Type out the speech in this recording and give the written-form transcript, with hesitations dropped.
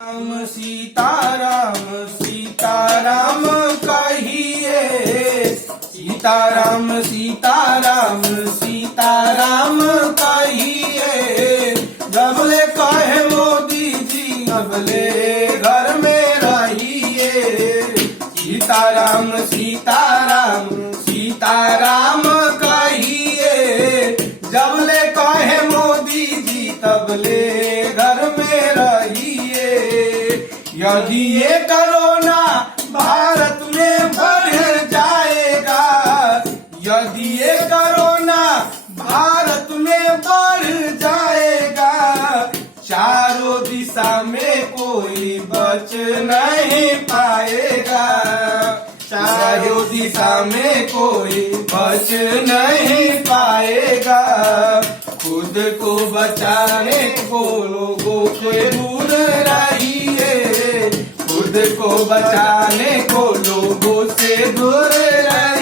राम सीताराम सीताराम कहिए, सीताराम सीताराम सीताराम कहिए। जबले कहे मोदी जी अबले घर में रहिए। सीताराम सीताराम सीताराम कहिए। जबले कहे मोदी जी तबले घर में रहिए। यदि ये कोरोना भारत में बढ़ जाएगा, यदि ये कोरोना भारत में बढ़ जाएगा, चारों दिशा में कोई बच नहीं पाएगा। चारों दिशा में कोई बच नहीं पाएगा। खुद को बचाने को लोगों से दूर रहिए। खुद को बचाने को लोगों से दूर रहिए।